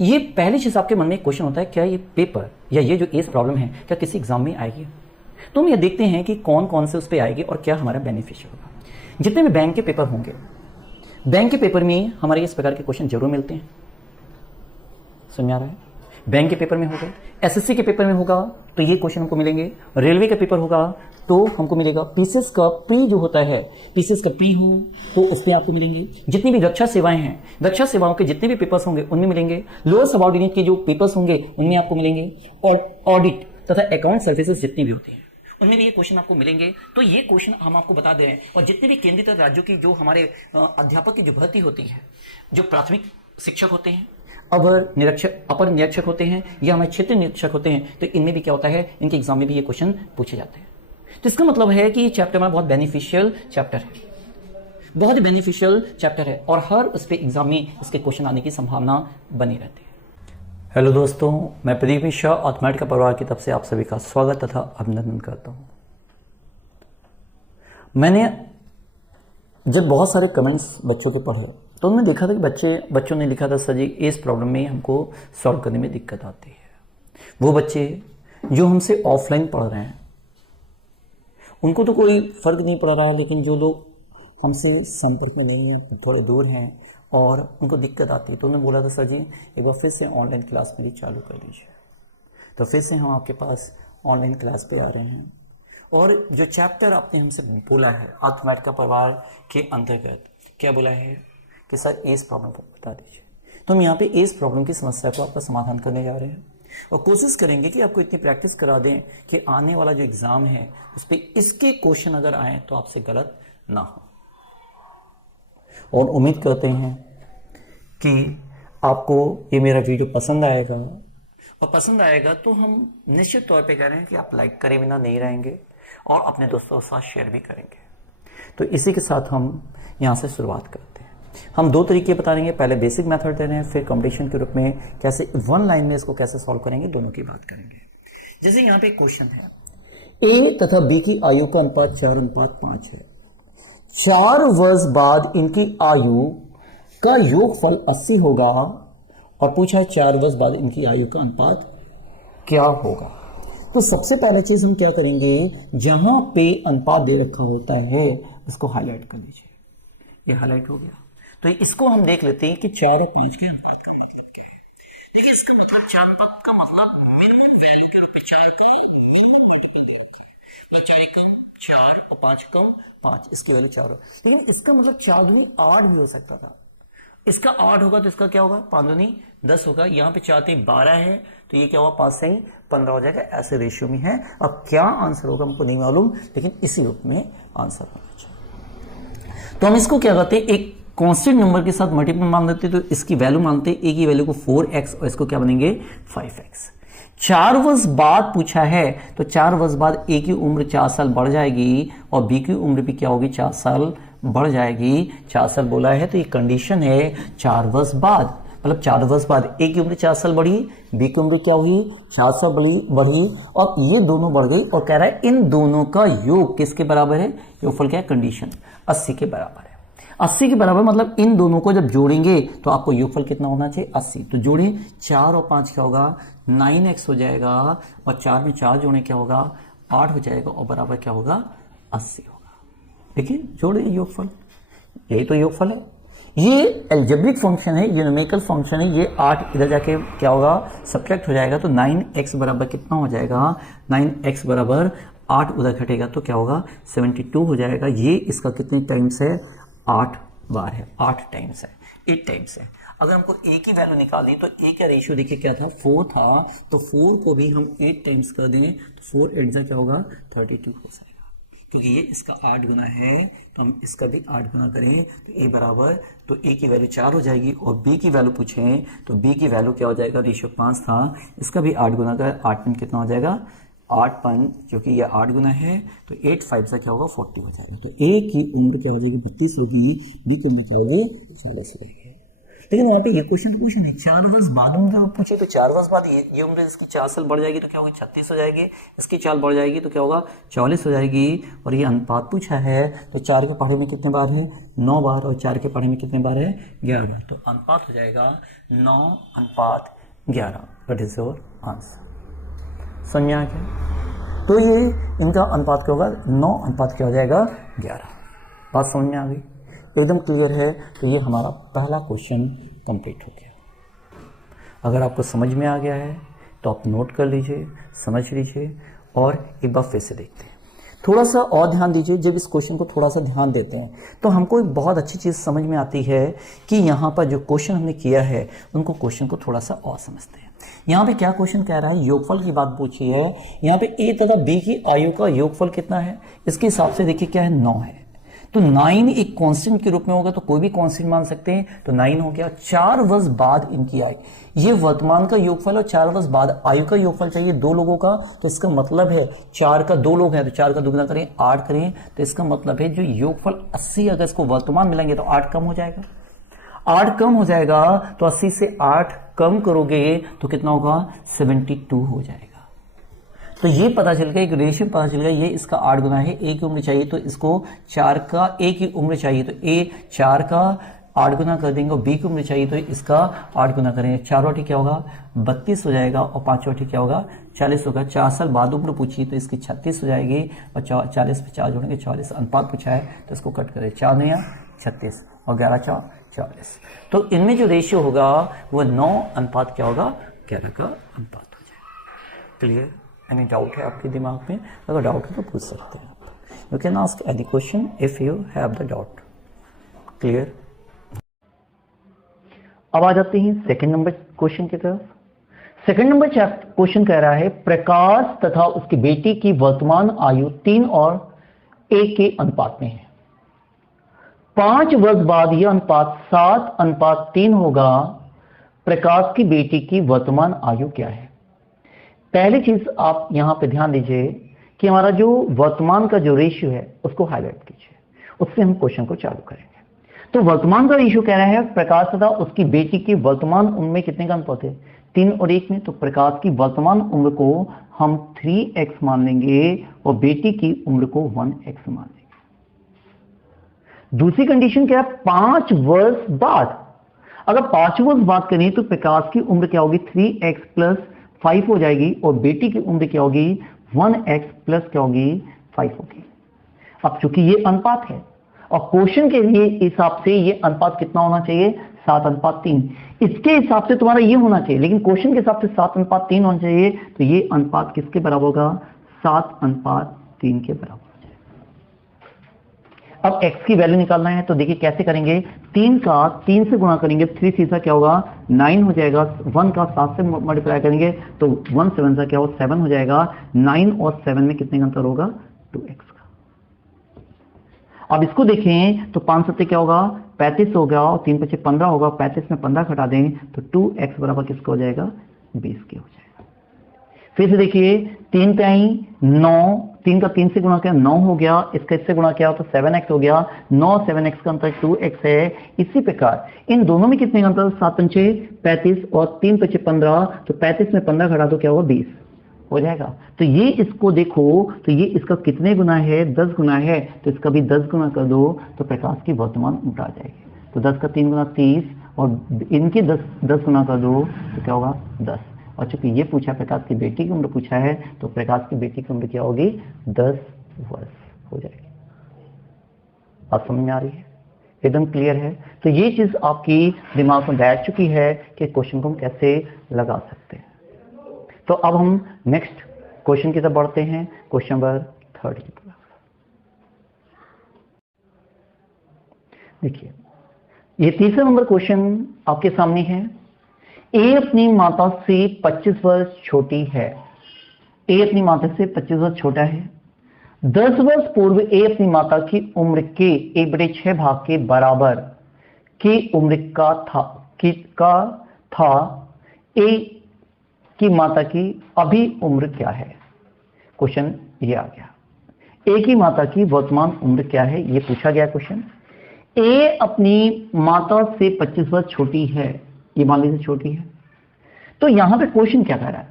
ये पहली चीज़ आपके मन में एक क्वेश्चन होता है, क्या ये पेपर या ये जो एज प्रॉब्लम है क्या किसी एग्जाम में आएगी? तो हम ये देखते हैं कि कौन कौन से उस पर आएगी और क्या हमारा बेनिफिशियल होगा। जितने भी बैंक के पेपर होंगे, बैंक के पेपर में हमारे इस प्रकार के क्वेश्चन जरूर मिलते हैं। समझ आ रहा है? बैंक के पेपर में होगा, एसएससी के पेपर में होगा तो ये क्वेश्चन हमको मिलेंगे, रेलवे का पेपर होगा तो हमको मिलेगा, पीसीएस का प्री जो होता है, पीसीएस का प्री हो तो उस पर आपको मिलेंगे। जितनी भी रक्षा सेवाएं हैं, रक्षा सेवाओं के जितने भी पेपर्स होंगे उनमें मिलेंगे। लोअर सबऑर्डिनेट के जो पेपर्स होंगे उनमें आपको मिलेंगे, और ऑडिट तथा अकाउंट सर्विसेज जितनी भी होती हैं उनमें भी ये क्वेश्चन आपको मिलेंगे। तो ये क्वेश्चन हम आपको बता दे रहे हैं। और जितने भी केंद्रीय तथा राज्यों की जो हमारे अध्यापक की जो भर्ती होती है, जो प्राथमिक शिक्षक होते हैं, अपर निरीक्षक होते हैं या हमारे क्षेत्रीय निरीक्षक होते हैं, तो इनमें भी क्या होता है, इनके एग्जाम में भी ये क्वेश्चन पूछे जाते हैं। तो इसका मतलब है कि चैप्टर में बहुत बेनिफिशियल चैप्टर है, बहुत बेनिफिशियल चैप्टर है, और हर उस पर एग्जाम में इसके क्वेश्चन आने की संभावना बनी रहती है। हेलो दोस्तों, मैं प्रदीप मिश्रा ऑथमैटिक का परिवार की तरफ से आप सभी का स्वागत तथा अभिनंदन करता हूं। मैंने जब बहुत सारे कमेंट्स बच्चों के पढ़े तो उनमें देखा था कि बच्चों ने लिखा था, सर जी इस प्रॉब्लम में हमको सॉल्व करने में दिक्कत आती है। वो बच्चे जो हमसे ऑफलाइन पढ़ रहे हैं उनको तो कोई फर्क नहीं पड़ रहा, लेकिन जो लोग हमसे संपर्क में नहीं है, थोड़े दूर हैं और उनको दिक्कत आती है, तो उन्होंने बोला था, सर जी एक बार फिर से ऑनलाइन क्लास मेरी चालू कर दीजिए। तो फिर से हम आपके पास ऑनलाइन क्लास पे आ रहे हैं, और जो चैप्टर आपने हमसे बोला है ऑथमैटिक का परिवार के अंतर्गत, क्या बोला है कि सर एज प्रॉब्लम को बता दीजिए। तो हम यहाँ पे एज प्रॉब्लम की समस्या को आपका समाधान करने जा रहे हैं, और कोशिश करेंगे कि आपको इतनी प्रैक्टिस करा दें कि आने वाला जो एग्जाम है उस पर इसके क्वेश्चन अगर आए तो आपसे गलत ना हो। और उम्मीद करते हैं कि आपको ये मेरा वीडियो पसंद आएगा, और पसंद आएगा तो हम निश्चित तौर पे कह रहे हैं कि आप लाइक करे बिना नहीं रहेंगे और अपने दोस्तों के साथ शेयर भी करेंगे। तो इसी के साथ हम यहाँ से शुरुआत करते हैं। हम दो तरीके बता देंगे, पहले बेसिक मेथड दे रहे हैं, फिर कंपटीशन के रूप में कैसे वन लाइन में इसको कैसे सॉल्व करेंगे, दोनों की बात करेंगे। जैसे यहाँ पे क्वेश्चन है, ए तथा बी की आयु का अनुपात 4:5 है। 4 वर्ष बाद इनकी आयु का योगफल 80 होगा, और पूछा है 4 वर्ष बाद इनकी आयु का अनुपात क्या होगा। तो सबसे पहले चीज हम क्या करेंगे, जहां पे अनुपात दे रखा होता है इसको हाईलाइट कर लीजिए। ये हाईलाइट हो गया, तो इसको हम देख लेते हैं कि 4 और 5 के अनुपात का मतलब क्या है। देखिए इसका मतलब 4 अनुपात का मतलब मिनिमम वैल्यू के रूप में 4 का मिनिमम मल्टीपल दे रखा है। तो 4 कम 4 और 5 कम 5, इसकी वैल्यू 4 हो। लेकिन इसका मतलब 4 दूनी 8 भी हो सकता था। इसका 8 होगा तो इसका क्या होगा, 5 दूनी 10 होगा। यहाँ पे 4 3 12 है, तो ये क्या होगा 5 से 15 हो जाएगा। ऐसे रेशियो में है। अब क्या आंसर होगा हमको नहीं मालूम, लेकिन इसी रूप में आंसर होना चाहिए। तो हम इसको क्या करते हैं, एक कांस्टेंट नंबर के साथ मल्टीपल मान लेते हैं। तो इसकी वैल्यू मानते हैं, ए की वैल्यू को 4x और इसको क्या बनेंगे 5x। 4 वर्ष बाद पूछा है, तो 4 वर्ष बाद ए की उम्र 4 साल बढ़ जाएगी और बी की उम्र भी क्या होगी 4 साल बढ़ जाएगी। 4 साल बोला है तो ये कंडीशन है 4 वर्ष बाद, मतलब 4 वर्ष बाद ए की उम्र 4 साल बढ़ी, बी की उम्र क्या हुई 4 साल बढ़ी, और ये दोनों बढ़ गई। और कह रहा है इन दोनों का योग किसके बराबर है, योगफल क्या है, कंडीशन 80 के बराबर है। 80 के बराबर मतलब इन दोनों को जब जोड़ेंगे तो आपको योगफल कितना होना चाहिए 80। तो जोड़े 4 और 5 क्या होगा 9x हो जाएगा, और 4 में 4 जोड़े क्या होगा 8 हो जाएगा, और बराबर क्या होगा 80 होगा। देखिए जोड़े योगफल, यही तो योगफल है। ये एल्जेब्रिक फंक्शन है, ये न्यूमेरिकल फंक्शन है। ये 8 इधर जाके क्या होगा सब्ट्रैक्ट हो जाएगा, तो 9x बराबर कितना हो जाएगा, 9x बराबर 8 उधर घटेगा तो क्या होगा 72 हो जाएगा। ये इसका कितने टाइम्स है 8 बार है, 8 टाइम्स है, 8 टाइम्स है। अगर हमको a की वैल्यू निकालनी तो a का रेशियो देखिए क्या था 4 था, तो 4 को भी हम 8 टाइम्स कर दें तो 4 8 जा क्या होगा 32 हो जाएगा। क्योंकि ये इसका 8 गुना है तो हम इसका भी 8 गुना करें तो a बराबर, तो a की वैल्यू 4 हो जाएगी, और b की वैल्यू पूछें तो b की वैल्यू क्या हो जाएगा, रेशियो 5 था, इसका भी 8 गुना कर 8 में कितना हो जाएगा 8 5, क्योंकि ये 8 गुना है तो 8 5 से क्या होगा 40 हो जाएगा। तो a की उम्र क्या हो जाएगी 32 होगी, b की उम्र क्या होगी 40 होगी। लेकिन वहां पे ये क्वेश्चन पूछे नहीं, 4 वर्ष बाद उम्र पूछे तो 4 वर्ष बाद ये उम्र इसकी 4 साल बढ़ जाएगी तो क्या होगा 36 हो जाएगी, इसकी 4 बढ़ जाएगी तो क्या होगा 44 हो जाएगी। और ये अनुपात पूछा है तो 4 के पढ़े में कितने बार है 9 बार, और 4 के पढ़े में कितने बार है 11 बार, तो अनुपात हो जाएगा 9:11। What is your answer? समझ में आ गया? तो ये इनका अनुपात क्या होगा 9 क्या हो जाएगा 11। बात समझ में आ गई, एकदम क्लियर है। तो ये हमारा पहला क्वेश्चन कंप्लीट हो गया। अगर आपको समझ में आ गया है तो आप नोट कर लीजिए, समझ लीजिए, और एक बार फिर से देखते हैं। थोड़ा सा और ध्यान दीजिए, जब इस क्वेश्चन को थोड़ा सा ध्यान देते हैं तो हमको एक बहुत अच्छी चीज़ समझ में आती है कि यहाँ पर जो क्वेश्चन हमने किया है उनको क्वेश्चन को थोड़ा सा और समझते हैं। यहाँ पे क्या क्वेश्चन कह रहा है, योगफल की बात पूछी है। यहाँ पे ए तथा बी की आयु का योगफल कितना है, इसके हिसाब से देखिए क्या है 9 है, तो 9 एक कांस्टेंट के रूप में होगा तो कोई भी कांस्टेंट मान सकते हैं, तो 9 हो गया। 4 वर्ष बाद इनकी आयु, ये वर्तमान का योगफल और 4 वर्ष बाद आयु का योगफल चाहिए 2 लोगों का, तो इसका मतलब है 4 का 2 लोग हैं तो 4 का दुगना करें 8 करें, तो इसका मतलब है जो योगफल 80 अगर इसको वर्तमान मिलेंगे तो 8 कम हो जाएगा, 8 कम हो जाएगा तो 80 से 8 कम करोगे तो कितना होगा 72 हो जाएगा। तो ये पता चल गया, एक रेशियो पता चल गया, ये इसका 8 गुना है, ए की उम्र चाहिए तो इसको 4 का ए की उम्र चाहिए तो ए 4 का 8 गुना कर देंगे, और बी की उम्र चाहिए तो इसका 8 गुना करेंगे। 4 वाटी क्या होगा 32 हो जाएगा, और 5 वाटी क्या होगा 40 होगा। 4 साल बाद उम्र पूछी तो इसकी 36 हो जाएगी, और 40 पे 4 जोड़ेंगे 44। अनुपात पूछा है तो इसको कट करें, 4 नया 36 और 11 4 40। तो इनमें जो रेशियो होगा वो 9 अनुपात क्या होगा 11 का अनुपात हो जाएगा। क्लियर? एनी डाउट है आपके दिमाग में? अगर डाउट है तो पूछ सकते हैं आप। You can ask any question if you have the doubt. Clear? अब आ जाते हैं सेकंड नंबर क्वेश्चन की तरफ। सेकंड नंबर क्वेश्चन कह रहा है प्रकाश तथा उसकी बेटी की वर्तमान आयु 3 और 1 के अनुपात में है। 5 वर्ष बाद यह अनुपात 7:3 होगा। प्रकाश की बेटी की वर्तमान आयु क्या है? पहली चीज आप यहां पे ध्यान दीजिए कि हमारा जो वर्तमान का जो रेशियो है उसको हाईलाइट कीजिए, उससे हम क्वेश्चन को चालू करेंगे। तो वर्तमान का रेशियो कह रहा है प्रकाश तथा उसकी बेटी की वर्तमान उम्र में कितने का अनुपात है 3 और 1 में। तो प्रकाश की वर्तमान उम्र को हम 3x मान लेंगे और बेटी की उम्र को 1x मान लेंगे। दूसरी कंडीशन क्या है 5 वर्ष बाद। अगर 5 वर्ष बाद करें तो प्रकाश की उम्र क्या होगी 3x प्लस 5 हो जाएगी, और बेटी की उम्र क्या होगी 1x प्लस क्या होगी 5 होगी। अब चूंकि ये अनुपात है और क्वेश्चन के लिए हिसाब से ये अनुपात कितना होना चाहिए 7:3। इसके हिसाब से तुम्हारा ये होना चाहिए, लेकिन क्वेश्चन के हिसाब से 7:3 होना चाहिए, तो ये अनुपात किसके बराबर होगा 7:3 के बराबर। अब x की वैल्यू निकालना है तो देखिए कैसे करेंगे, 3 का 3 से गुणा करेंगे, 3 सीधा क्या होगा 9 हो जाएगा, 1 का 7 से मल्टीप्लाई करेंगे तो 1 7 सा क्या होगा 7 हो जाएगा। 9 और 7 में कितने का अंतर होगा 2x का। अब इसको देखें तो 5 7 क्या होगा 35 होगा, और 3 5 15 होगा, 35 में 15 घटा दें तो 2x बराबर किसका हो जाएगा 20 के हो जाएगा। फिर से देखिए 3 3 9, 3 का 3 से गुणा किया 9 हो गया, इसका इससे गुणा किया तो 7x हो गया, 9 7x का अंतर 2x है। इसी प्रकार इन दोनों में कितने का अंतर 7 5 35 और 3 5 15, तो 35 में 15 घटा दो क्या होगा 20 हो जाएगा। तो ये इसको देखो तो ये इसका कितने गुना है 10 गुना है, तो इसका भी 10 गुना कर दो तो प्रकाश की वर्तमान उम्र आ जाएगी। तो 10 का 3 गुना 30 और इनके 10 गुना कर दो तो क्या होगा 10। और चूंकि ये पूछा प्रकाश की बेटी की उम्र पूछा है तो प्रकाश की बेटी की उम्र क्या होगी 10 वर्ष हो जाएगी। आप समझ में आ रही है? एकदम क्लियर है? तो ये चीज आपकी दिमाग में बैठ चुकी है कि क्वेश्चन को हम कैसे लगा सकते हैं। तो अब हम नेक्स्ट क्वेश्चन की तरफ बढ़ते हैं, क्वेश्चन नंबर 3 की तरफ। देखिए ये तीसरा नंबर क्वेश्चन आपके सामने है। ए अपनी माता से 25 वर्ष छोटी है। ए अपनी माता से 25 वर्ष छोटा है। 10 वर्ष पूर्व ए अपनी माता की उम्र के 1/6 भाग के बराबर की उम्र का था। ए की माता की अभी उम्र क्या है? क्वेश्चन ये आ गया, ए की माता की वर्तमान उम्र क्या है ये पूछा गया क्वेश्चन। ए अपनी माता से 25 वर्ष छोटी है, ये मान लीजिए छोटी है। तो यहां पे क्वेश्चन क्या कह रहा है,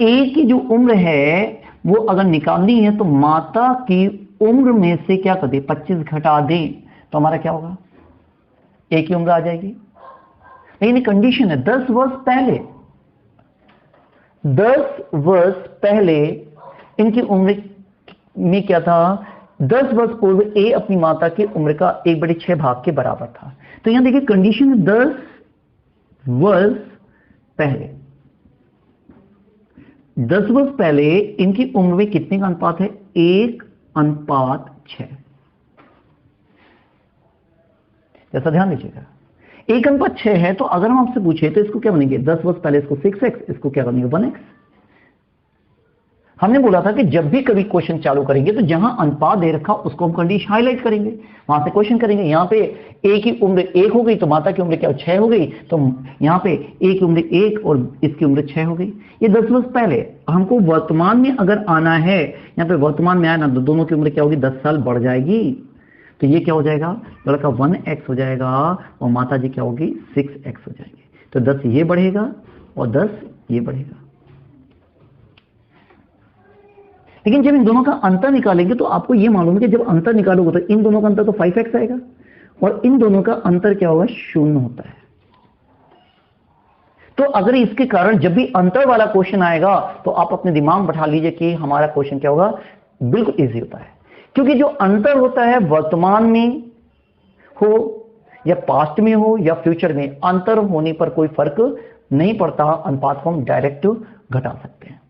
ए की जो उम्र है वो अगर निकालनी है तो माता की उम्र में से क्या कर दे, 25 घटा दें तो हमारा क्या होगा, ए की उम्र आ जाएगी। लेकिन कंडीशन है 10 वर्ष पहले, 10 वर्ष पहले इनकी उम्र में क्या था, 10 वर्ष पूर्व ए अपनी माता की उम्र का 1/6 भाग के बराबर था। तो यहां देखिए कंडीशन है 10 वर्ष पहले, 10 वर्ष पहले इनकी उम्र में कितने का अनुपात है, 1:6। जैसा ध्यान दीजिएगा 1:6 है, तो अगर हम आपसे पूछे तो इसको क्या बनेंगे, 10 वर्ष पहले इसको 6x, इसको क्या बनेंगे 1x। हमने बोला था कि जब भी कभी क्वेश्चन चालू करेंगे तो जहां अनुपात दे रखा उसको हम कंडीशन हाईलाइट करेंगे, वहां से क्वेश्चन करेंगे। यहां पे ए की उम्र 1 हो गई तो माता की उम्र क्या 6 हो गई, तो यहां पे ए की उम्र 1 और इसकी उम्र 6 हो गई। ये 10 वर्ष पहले। हमको वर्तमान में अगर आना है, यहां पे वर्तमान में आया ना, दोनों की उम्र क्या होगी, 10 साल बढ़ जाएगी। तो ये क्या हो जाएगा, लड़का 1x हो जाएगा और माता जी क्या होगी 6x हो जाएगी। तो 10 ये बढ़ेगा और 10 ये बढ़ेगा। लेकिन जब इन दोनों का अंतर निकालेंगे तो आपको ये मालूम है कि जब अंतर निकालोगे तो इन दोनों का अंतर तो 5x आएगा और इन दोनों का अंतर क्या होगा, 0 होता है। तो अगर इसके कारण जब भी अंतर वाला क्वेश्चन आएगा तो आप अपने दिमाग में बैठा लीजिए कि हमारा क्वेश्चन क्या होगा, बिल्कुल इजी होता है। क्योंकि जो अंतर होता है वर्तमान में हो या पास्ट में हो या फ्यूचर में, अंतर होने पर कोई फर्क नहीं पड़ता, अनुपात को हम डायरेक्ट घटा सकते हैं।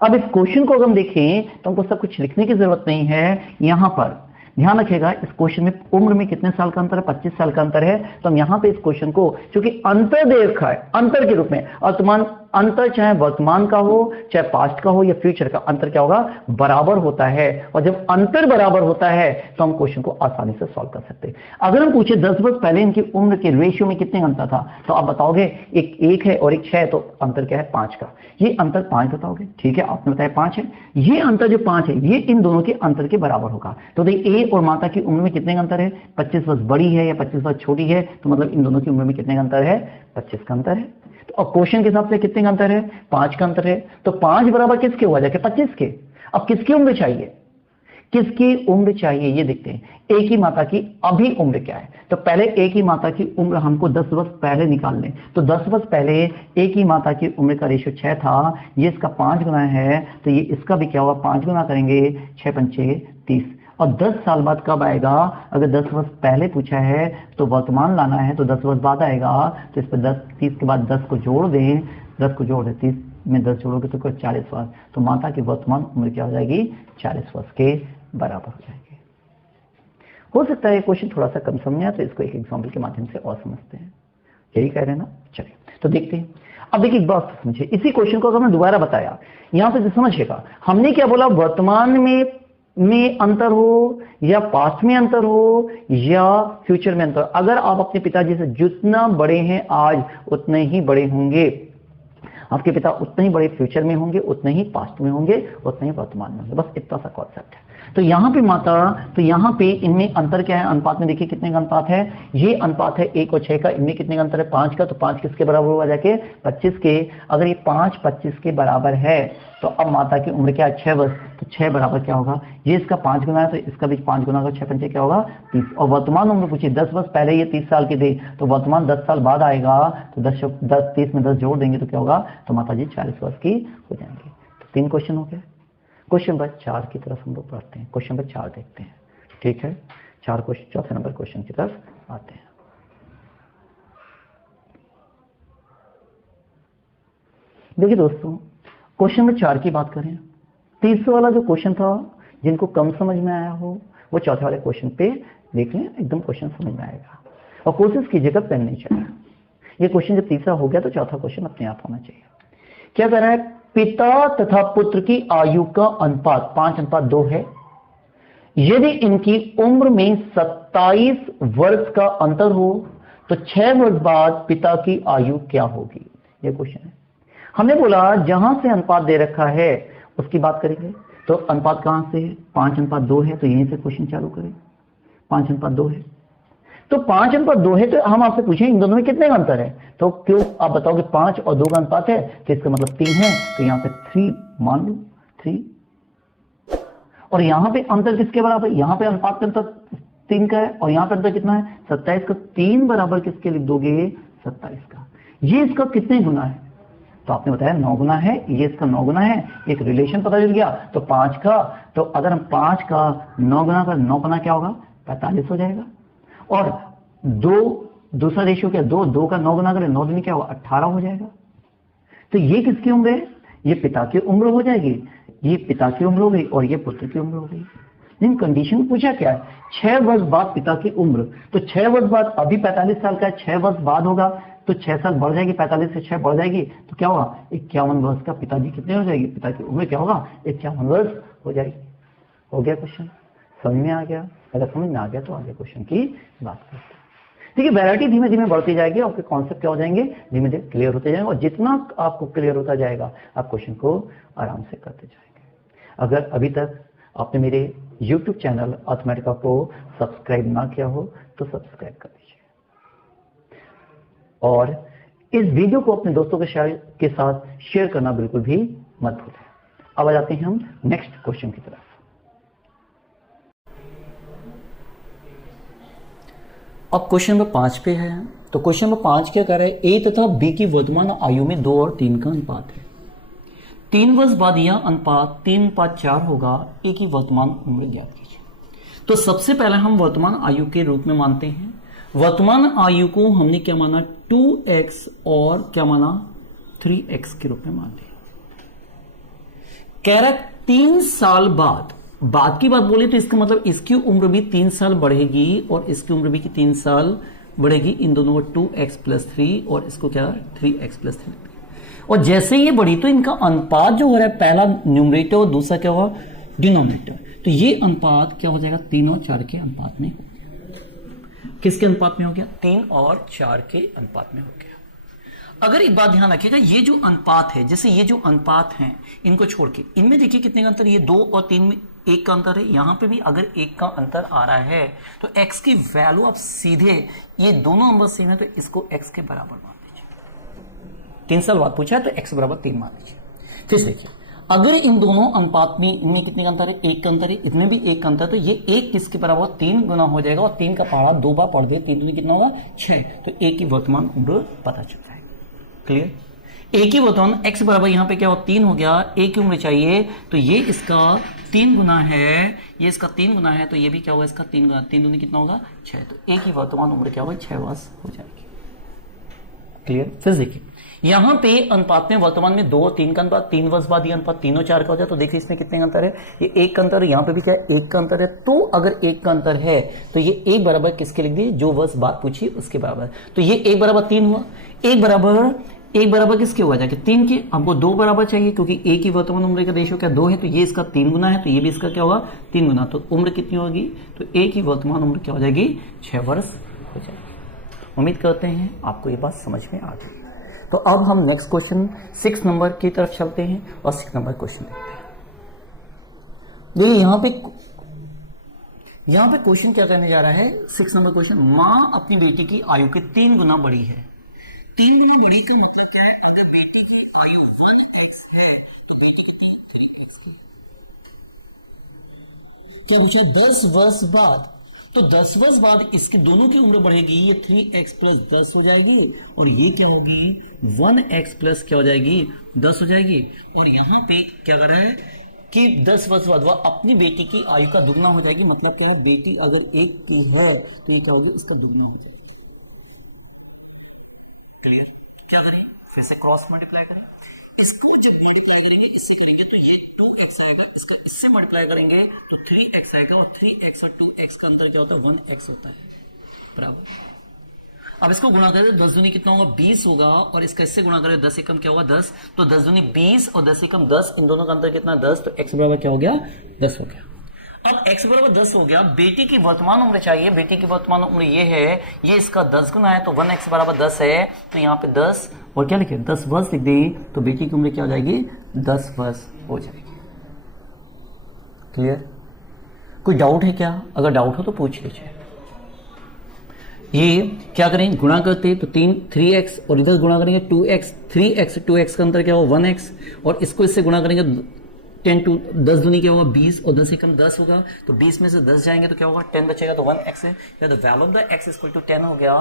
अब इस क्वेश्चन को अगर हम देखें तो हमको सब कुछ लिखने की जरूरत नहीं है। यहां पर ध्यान रखिएगा, इस क्वेश्चन में उम्र में कितने साल का अंतर है, 25 साल का अंतर है। तो हम यहां पे इस क्वेश्चन को, क्योंकि अंतर दे रखा है, अंतर के रूप में वर्तमान, अंतर चाहे वर्तमान का हो चाहे पास्ट का हो या फ्यूचर का, अंतर क्या होगा, बराबर होता है। और जब अंतर बराबर होता है तो हम क्वेश्चन को आसानी से सॉल्व कर सकते हैं। अगर हम पूछे 10 वर्ष पहले इनकी उम्र के रेशियो में कितने अंतर था, तो आप बताओगे एक 1 है और एक 6 है, तो अंतर क्या है 5 का। ये अंतर 5 बताओगे, ठीक है, आपने बताया 5 है। ये अंतर जो 5 है ये इन दोनों के अंतर के बराबर होगा। तो देखिए ए और माता की उम्र में कितने का अंतर है, 25 वर्ष बड़ी है या 25 वर्ष छोटी है, तो मतलब इन दोनों की उम्र में कितने का अंतर है, 25 का अंतर है। तो अब क्वेश्चन के हिसाब से कितने का अंतर है, 5 का अंतर है। तो 5 बराबर किसके हुआ जाके 25 के। अब किसकी उम्र चाहिए, किसकी उम्र चाहिए ये देखते हैं। ए की माता की अभी उम्र क्या है, तो पहले ए की माता की उम्र हमको 10 वर्ष पहले निकाल लें। तो 10 वर्ष पहले ए की माता की उम्र का रेशियो 6 था, ये इसका 5 गुना है, तो ये इसका भी क्या होगा, 5 गुना करेंगे, 6 पंचे 30। और 10 साल बाद कब आएगा, अगर 10 वर्ष पहले पूछा है तो वर्तमान लाना है, तो 10 वर्ष बाद आएगा। तो इस पर 30 के बाद 10 को जोड़ दें, 10 को जोड़ दें, 30 में 10 जोड़ोगे तो 40 वर्ष। तो माता की वर्तमान उम्र क्या हो जाएगी, 40 वर्ष के बराबर हो जाएगी। हो सकता है क्वेश्चन थोड़ा सा कम समझ आया, तो इसको एक एग्जाम्पल के माध्यम से और समझते हैं। यही कह रहे हैं ना, चलिए तो देखते हैं। अब देखिए एक बात समझिए, इसी क्वेश्चन को अगर मैं दोबारा बताया, यहां से समझिएगा हमने क्या बोला, वर्तमान में अंतर हो या पास्ट में अंतर हो या फ्यूचर में अंतर। अगर आप अपने पिताजी से जितना बड़े हैं आज उतने ही बड़े होंगे, आपके पिता उतने ही बड़े फ्यूचर में होंगे, उतने ही पास्ट में होंगे, उतने ही वर्तमान में होंगे। बस इतना सा कॉन्सेप्ट है। तो यहाँ पे माता, तो यहाँ पे इनमें अंतर क्या है, अनुपात में देखिए कितने का अनुपात है, ये अनुपात है 1 और 6 का। इनमें कितने का अंतर है, 5 का। तो 5 किसके बराबर हुआ जाके 25 के। अगर ये 5 25 के बराबर है तो अब माता की उम्र क्या है, 6 वर्ष। तो 6 बराबर क्या होगा, ये इसका 5 गुना है तो इसका भी 5 गुना होगा, 6 पंचे क्या होगा 30। और वर्तमान उम्र पूछिए, 10 वर्ष पहले ये 30 साल के थे, तो वर्तमान 10 साल बाद आएगा, तो 30 में 10 जोड़ देंगे तो क्या होगा, तो माता जी 40 वर्ष की हो जाएंगे। तो 3 क्वेश्चन हो गए। क्वेश्चन नंबर 4 की तरफ हम लोग पढ़ते हैं। क्वेश्चन नंबर 4 देखते हैं, ठीक है। 4 क्वेश्चन, चौथे नंबर क्वेश्चन की तरफ आते हैं। देखिए दोस्तों, क्वेश्चन नंबर 4 की बात करें, तीसरा वाला जो क्वेश्चन था, जिनको कम समझ में आया हो वो चौथे वाले क्वेश्चन पे देख लें, एकदम क्वेश्चन समझ में आएगा। और कोशिश कीजिएगा पेन नहीं चला। ये क्वेश्चन जब तीसरा हो गया तो चौथा क्वेश्चन अपने आप होना चाहिए। क्या कह रहा है, पिता तथा पुत्र की आयु का अनुपात 5:2 है। यदि इनकी उम्र में 27 वर्ष का अंतर हो तो 6 वर्ष बाद पिता की आयु क्या होगी, ये क्वेश्चन है। हमने बोला जहां से अनुपात दे रखा है उसकी बात करेंगे। तो अनुपात कहां से है, 5:2 है, तो यहीं से क्वेश्चन चालू करें। 5:2 है तो 5 अनुपात 2 है, तो हम आपसे पूछें इन दोनों में कितने का अंतर है, तो क्यों आप बताओगे 5 और 2 का अनुपात है, तो इसका मतलब 3 है, तो यहाँ पे 3 मान लो 3। और यहाँ पे अंतर किसके बराबर, यहाँ पे अनुपात का अंतर 3 का है, और यहाँ पे अंतर कितना है 27 का। 3 बराबर किसके लिख दोगे 27 का। ये इसका कितने गुना है, तो आपने बताया 9 गुना है, ये इसका 9 गुना है। एक रिलेशन पता चल गया। तो 5 का, तो अगर हम 5 का 9 गुना कर, 9 गुना क्या होगा 45 हो जाएगा। और 2 दूसरा रेशियो क्या, 2 का 9 गुना करें 9 दिन क्या होगा 18 हो जाएगा। तो ये किसकी उम्र है, ये पिता की उम्र हो जाएगी, ये पिता की उम्र हो गई और ये पुत्र की उम्र हो गई। लेकिन कंडीशन पूछा क्या है, 6 वर्ष बाद पिता की उम्र, तो 6 वर्ष बाद, अभी 45 साल का है, 6 वर्ष बाद होगा तो 6 साल बढ़ जाएगी, 45 से 6 बढ़ जाएगी, तो क्या होगा 51 वर्ष का पिताजी कितने हो जाएगी, पिता की उम्र क्या होगा 51 वर्ष हो जाएगी। हो गया क्वेश्चन, समझ में आ गया? अगर समझ में आ गया तो आगे क्वेश्चन की बात करते हैं। देखिए वैरायटी धीमे धीमे बढ़ती जाएगी, आपके कॉन्सेप्ट क्या हो जाएंगे धीमे धीमे क्लियर होते जाएंगे, और जितना आपको क्लियर होता जाएगा आप क्वेश्चन को आराम से करते जाएंगे। अगर अभी तक आपने मेरे YouTube चैनल अर्थमेटिका को सब्सक्राइब ना किया हो तो सब्सक्राइब कर दीजिए, और इस वीडियो को अपने दोस्तों के साथ शेयर करना बिल्कुल भी मत भूलें। अब आ जाते हैं हम नेक्स्ट क्वेश्चन की तरफ। अब क्वेश्चन नंबर 5 पे है। तो क्वेश्चन नंबर 5 क्या कर रहा है, ए तथा बी की वर्तमान आयु में 2 और 3 का अनुपात है। 3 वर्ष बाद यह अनुपात 3:4 होगा। ए की वर्तमान उम्र ज्ञात कीजिए। तो सबसे पहले हम वर्तमान आयु के रूप में मानते हैं। वर्तमान आयु को हमने क्या माना 2x और क्या माना 3x के रूप में मान लिया। कह रहा 3 साल बाद की बात बोले तो इसका मतलब इसकी उम्र भी 3 साल बढ़ेगी और इसकी उम्र भी 3 साल बढ़ेगी। इन दोनों को 2x + 3 और इसको क्या 3x + 3। और जैसे ये बढ़ी तो इनका अनुपात जो हो रहा है, पहला न्यूमरेटर और दूसरा क्या होगा डिनोमिनेटर, तो ये अनुपात क्या हो जाएगा 3 और 4 के अनुपात में हो गया। किसके अनुपात में हो गया 3 और 4 के अनुपात में हो गया। अगर एक बात ध्यान रखिएगा, ये जो अनुपात है, जैसे ये जो अनुपात हैं इनको छोड़ के इनमें देखिए कितने का अंतर, ये 2 और 3 में 1 का अंतर है। यहां पे भी अगर 1 का अंतर आ रहा है तो x की वैल्यू आप सीधे, ये दोनों नंबर सेम है तो इसको x के बराबर मान लीजिए। 3 साल बाद पूछा है तो x बराबर 3 मान लीजिए। फिर देखिए अगर इन दोनों अनुपात में इनमें कितने का अंतर है 1 का अंतर है, इतने भी 1 का अंतर है, तो ये 1 किसके बराबर 3 गुना हो जाएगा, और 3 का पहाड़ा 2 बार पढ़ दे 3 में कितना होगा 6, तो a की वर्तमान उम्र पता चल जाएगा। क्लियर? a की वर्तमान x बराबर यहाँ पे क्या हो 3 हो गया, a की उम्र चाहिए तो ये इसका 3 गुना है, ये इसका 3 गुना है, तो ये भी क्या होगा इसका 3 गुना, 3 दूनी कितना होगा 6, तो a की वर्तमान उम्र क्या होगा 6 वर्ष हो जाएगी। क्लियर? फिर देखिए यहां पे अनुपात में वर्तमान में 2 और 3 का अनुपात, 3 वर्ष बाद ये अनुपात 3 और 4 का हो जाए, तो देखिए इसमें कितने का अंतर है, ये 1 का अंतर है, यहां पे भी क्या है 1 का अंतर है। तो अगर 1 का अंतर है तो ये 1 बराबर किसके लिख दिए, जो वर्ष बाद पूछी उसके बराबर, तो ये 1 बराबर 3 हुआ, 1 बराबर किसके हुआ जाके 3 के, हमको 2 बराबर चाहिए क्योंकि a की वर्तमान उम्र का रेशियो क्या 2 है, तो ये इसका 3 गुना है, तो ये भी इसका क्या होगा 3 गुना, तो उम्र कितनी होगी, तो a की वर्तमान उम्र क्या हो जाएगी 6 वर्ष हो जाएगी। उम्मीद करते हैं आपको ये बात समझ में आ गई। तो अब हम नेक्स्ट क्वेश्चन 6 नंबर की तरफ चलते हैं और 6 नंबर क्वेश्चन देखते हैं। देखिए यहां पे क्वेश्चन क्या करने जा रहा है 6 नंबर क्वेश्चन, मां अपनी बेटी की आयु के 3 गुना बड़ी है। 3 गुना बड़ी का मतलब क्या है, अगर बेटी की आयु 1x है तो बेटी कितनी 3x की है। क्या पूछा 10 वर्ष बाद, तो 10 वर्ष बाद इसके दोनों की उम्र बढ़ेगी, ये 3x + 10 हो जाएगी, और ये क्या होगी 1x + क्या हो जाएगी 10 हो जाएगी। और यहां पे क्या कर रहा है कि 10 वर्ष बाद वह अपनी बेटी की आयु का दुगना हो जाएगी। मतलब क्या है, बेटी अगर 1 की है तो ये क्या होगी इसका दुगना हो जाएगा। क्लियर? क्या करें, फिर से क्रॉस मल्टीप्लाई करें, इसको जब मल्टीप्लाई करेंगे इससे करेंगे तो ये 2x आएगा, इसका इससे मल्टीप्लाई करेंगे तो 3x आएगा, और 3x और 2x का अंतर क्या होता है 1x होता है बराबर। अब इसको गुणा करें 10 दूनी कितना होगा 20 होगा, और इसका इससे गुणा करें 10 एकम क्या होगा 10, तो 10 दूनी 20 और 10 एकम 10, इन दोनों का अंतर कितना 10, तो x बराबर क्या हो गया 10 हो गया। अब x बराबर 10 हो गया, बेटी की वर्तमान उम्र चाहिए, बेटी की वर्तमान उम्र ये है, ये इसका 10 गुना है, तो 1x बराबर 10 है, तो यहाँ पे 10 और क्या लिखे 10 वर्ष लिख दी, तो बेटी की उम्र क्या हो जाएगी 10 वर्ष हो जाएगी। क्लियर? कोई डाउट है क्या? अगर डाउट हो तो पूछ लीजिए। ये क्या करें, गुणा करते तो 3x और इधर गुणा करेंगे 2x, 3x 2x का अंतर क्या होगा 1x, और इसको इससे गुणा करेंगे 10 टू 10 दूनी क्या होगा 20 और 10 से कम 10 होगा, तो 20 में से 10 जाएंगे तो क्या होगा 10 बचेगा, तो 1x है, या the value of the x equal to 10 हो गया।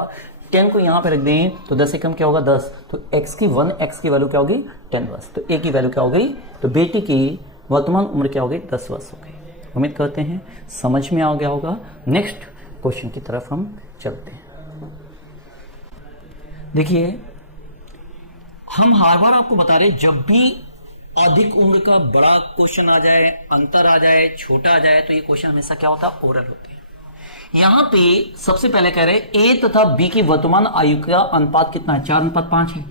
10 को यहाँ पे रख दें तो 10 से कम क्या होगा 10, तो x की 1x की वैल्यू क्या होगी 10 वर्ष, तो a की वैल्यू क्या हो गई, तो बेटी की वर्तमान उम्र क्या हो गई 10 वर्ष हो गई। उम्मीद करते हैं समझ में आ गया होगा। नेक्स्ट क्वेश्चन की तरफ हम चलते हैं। देखिए हम हर बार आपको बता रहे हैं जब भी अधिक उम्र का बड़ा क्वेश्चन आ जाए, अंतर आ जाए, छोटा आ जाए, तो ये क्वेश्चन हमेशा क्या होता है ओरल होते हैं। यहां पे सबसे पहले कह रहे हैं ए तथा बी की वर्तमान आयु का अनुपात कितना है, 4:5 है।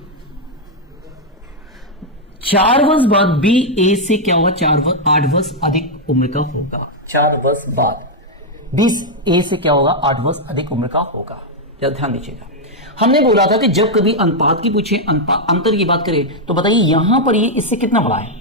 4 वर्ष बाद बी ए से क्या होगा 8 वर्ष अधिक उम्र का होगा। 4 वर्ष बाद बी ए से क्या होगा 8 वर्ष अधिक उम्र का होगा। जरा ध्यान दीजिएगा, हमने बोला था कि जब कभी अनुपात की पूछे, अंतर की बात करें, तो बताइए यहां पर ये इससे कितना बड़ा है,